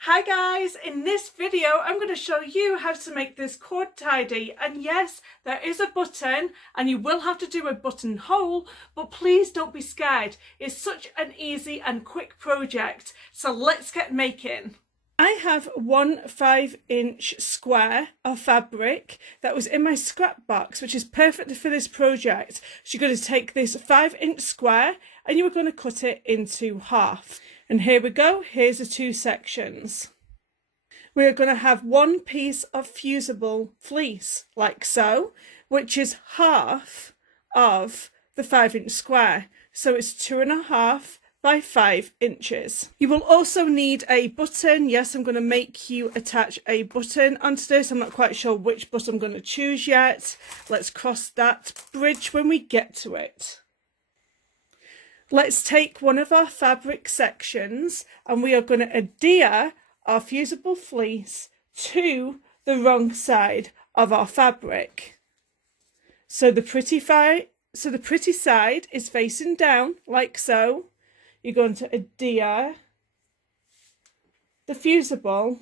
Hi guys, in this video I'm going to show you how to make this cord tidy, and yes, there is a button and you will have to do a buttonhole, but please don't be scared. It's such an easy and quick project, so let's get making. I have one 5-inch square of fabric that was in my scrap box, which is perfect for this project. So you're going to take this 5-inch square and you're going to cut it into half. And here we go, here's the two sections. We're going to have one piece of fusible fleece, like so, which is half of the 5-inch square. So it's 2.5 by 5 inches. You will also need a button. Yes, I'm going to make you attach a button onto this. I'm not quite sure which button I'm going to choose yet. Let's cross that bridge when we get to it. Let's take one of our fabric sections and we are going to adhere our fusible fleece to the wrong side of our fabric. So the pretty side is facing down like so. You're going to adhere the fusible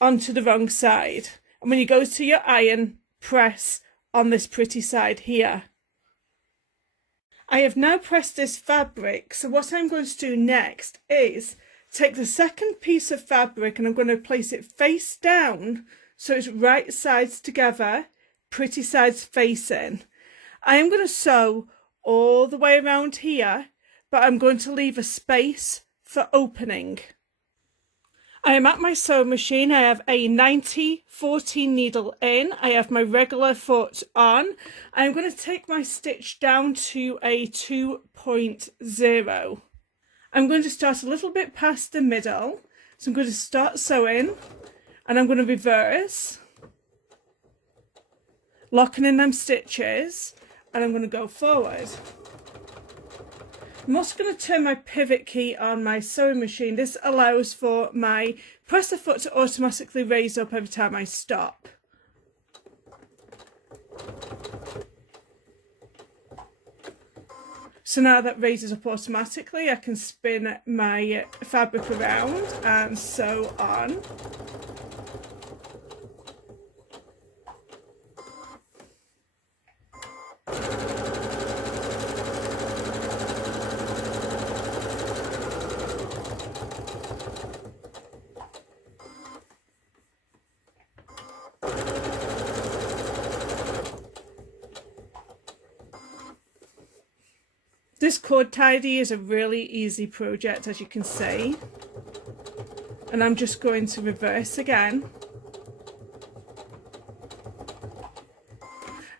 onto the wrong side. And when you go to your iron, press on this pretty side here. I have now pressed this fabric, so what I'm going to do next is take the second piece of fabric and I'm going to place it face down so it's right sides together, pretty sides facing. I am going to sew all the way around here, but I'm going to leave a space for opening. I am at my sewing machine. I have a 90-14 needle in. I have my regular foot on. I'm going to take my stitch down to a 2.0. I'm going to start a little bit past the middle. So I'm going to start sewing and I'm going to reverse, locking in them stitches, and I'm going to go forward. I'm also going to turn my pivot key on my sewing machine. This allows for my presser foot to automatically raise up every time I stop. So now that raises up automatically, I can spin my fabric around and sew on. This cord tidy is a really easy project, as you can see, and I'm just going to reverse again.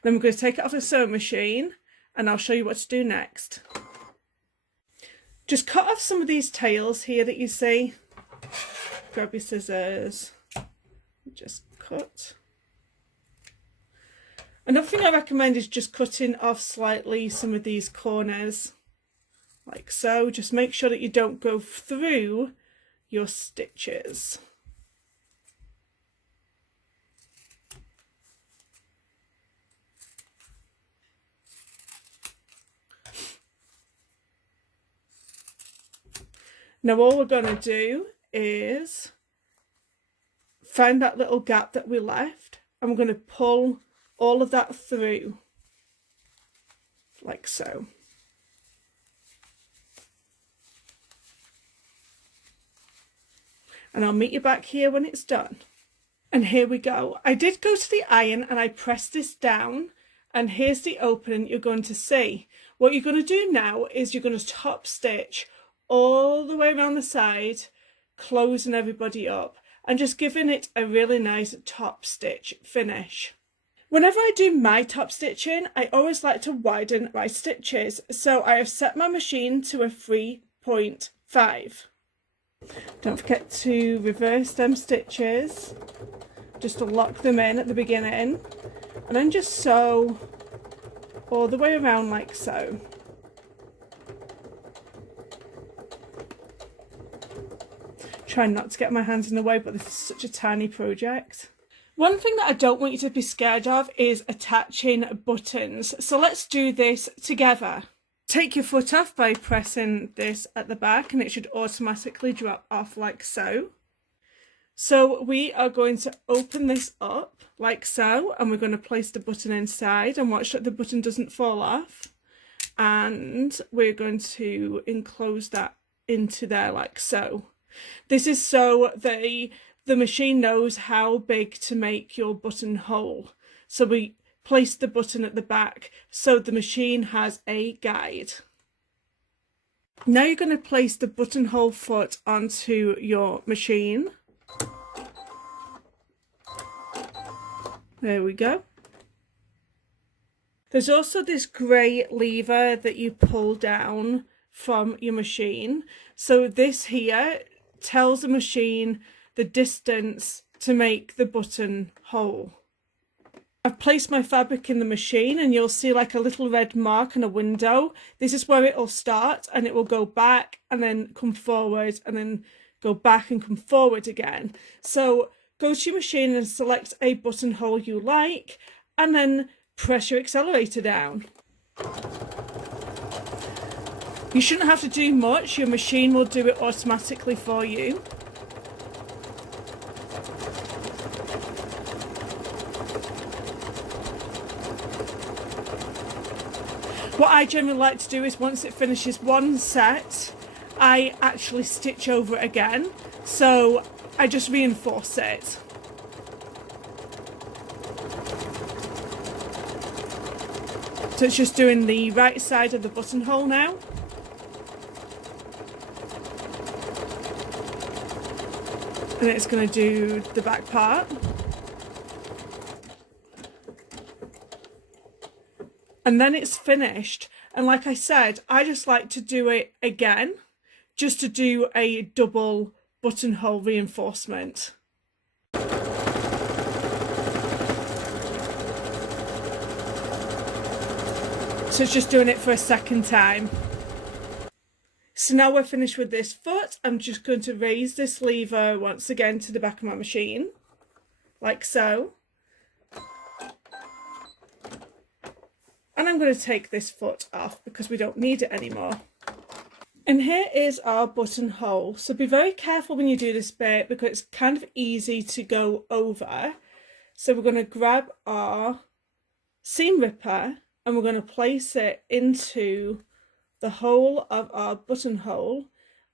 Then we're going to take it off the sewing machine and I'll show you what to do next. Just cut off some of these tails here that you see. Grab your scissors, just cut. Another thing I recommend is just cutting off slightly some of these corners, like so. Just make sure that you don't go through your stitches. Now all we're going to do is find that little gap that we left and we're going to pull all of that through, like so. And I'll meet you back here when it's done. And here we go. I did go to the iron and I pressed this down, and here's the opening you're going to see. What you're going to do now is you're going to top stitch all the way around the side, closing everybody up and just giving it a really nice top stitch finish. Whenever I do my top stitching, I always like to widen my stitches, so I have set my machine to a 3.5. Don't forget to reverse them stitches, just to lock them in at the beginning, and then just sew all the way around like so. Try not to get my hands in the way, but this is such a tiny project. One thing that I don't want you to be scared of is attaching buttons. So let's do this together. Take your foot off by pressing this at the back and it should automatically drop off like so. So we are going to open this up like so, and we're going to place the button inside and watch that the button doesn't fall off. And we're going to enclose that into there like so. This is so the machine knows how big to make your buttonhole. So we place the button at the back so the machine has a guide. Now you're going to place the buttonhole foot onto your machine. There we go. There's also this grey lever that you pull down from your machine. So this here tells the machine the distance to make the buttonhole. I've placed my fabric in the machine and you'll see like a little red mark and a window. This is where it'll start and it will go back and then come forward and then go back and come forward again. So go to your machine and select a buttonhole you like and then press your accelerator down. You shouldn't have to do much, your machine will do it automatically for you. What I generally like to do is once it finishes one set, I actually stitch over it again. So I just reinforce it. So it's just doing the right side of the buttonhole now. And it's going to do the back part. And then it's finished. And like I said, I just like to do it again, just to do a double buttonhole reinforcement. So it's just doing it for a second time. So now we're finished with this foot. I'm just going to raise this lever once again to the back of my machine, like so. And I'm going to take this foot off because we don't need it anymore. And here is our buttonhole. So be very careful when you do this bit because it's kind of easy to go over. So we're going to grab our seam ripper and we're going to place it into the hole of our buttonhole,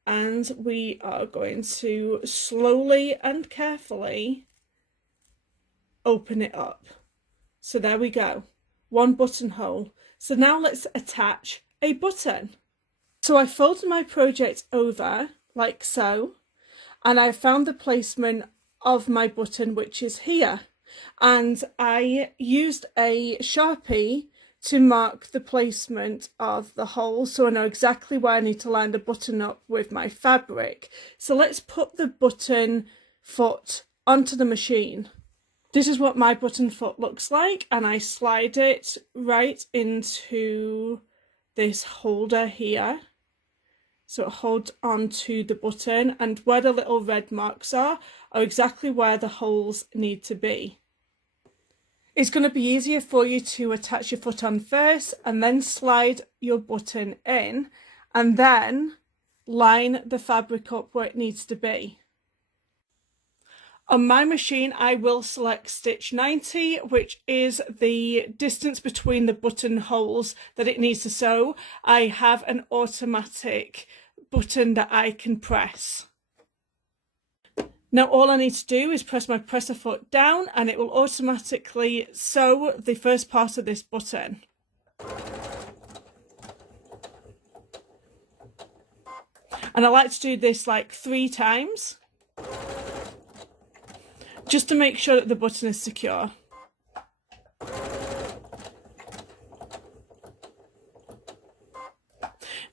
and we are going to slowly and carefully open it up. So there we go, one buttonhole. So now let's attach a button. So I folded my project over like so, and I found the placement of my button, which is here, and I used a Sharpie to mark the placement of the hole so I know exactly where I need to line the button up with my fabric. So let's put the button foot onto the machine. This is what my button foot looks like, and I slide it right into this holder here. So it holds onto the button, and where the little red marks are exactly where the holes need to be. It's going to be easier for you to attach your foot on first and then slide your button in and then line the fabric up where it needs to be. On my machine, I will select stitch 90, which is the distance between the buttonholes that it needs to sew. I have an automatic button that I can press. Now all I need to do is press my presser foot down and it will automatically sew the first part of this button. And I like to do this like 3 times, just to make sure that the button is secure.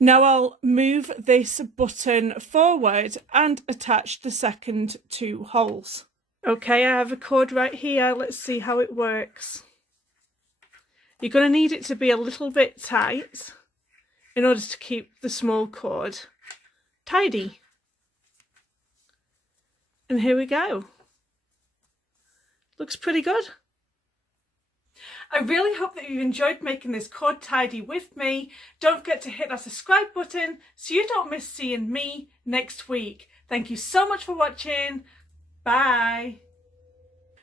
Now I'll move this button forward and attach the second 2 holes. Okay, I have a cord right here. Let's see how it works. You're going to need it to be a little bit tight in order to keep the small cord tidy. And here we go. Looks pretty good. I really hope that you enjoyed making this cord tidy with me. Don't forget to hit that subscribe button so you don't miss seeing me next week. Thank you so much for watching. Bye.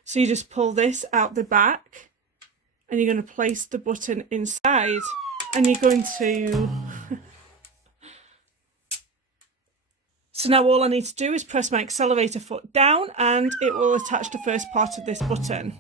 So you just pull this out the back and you're going to place the button inside, and you're going to... So now all I need to do is press my accelerator foot down and it will attach the first part of this button.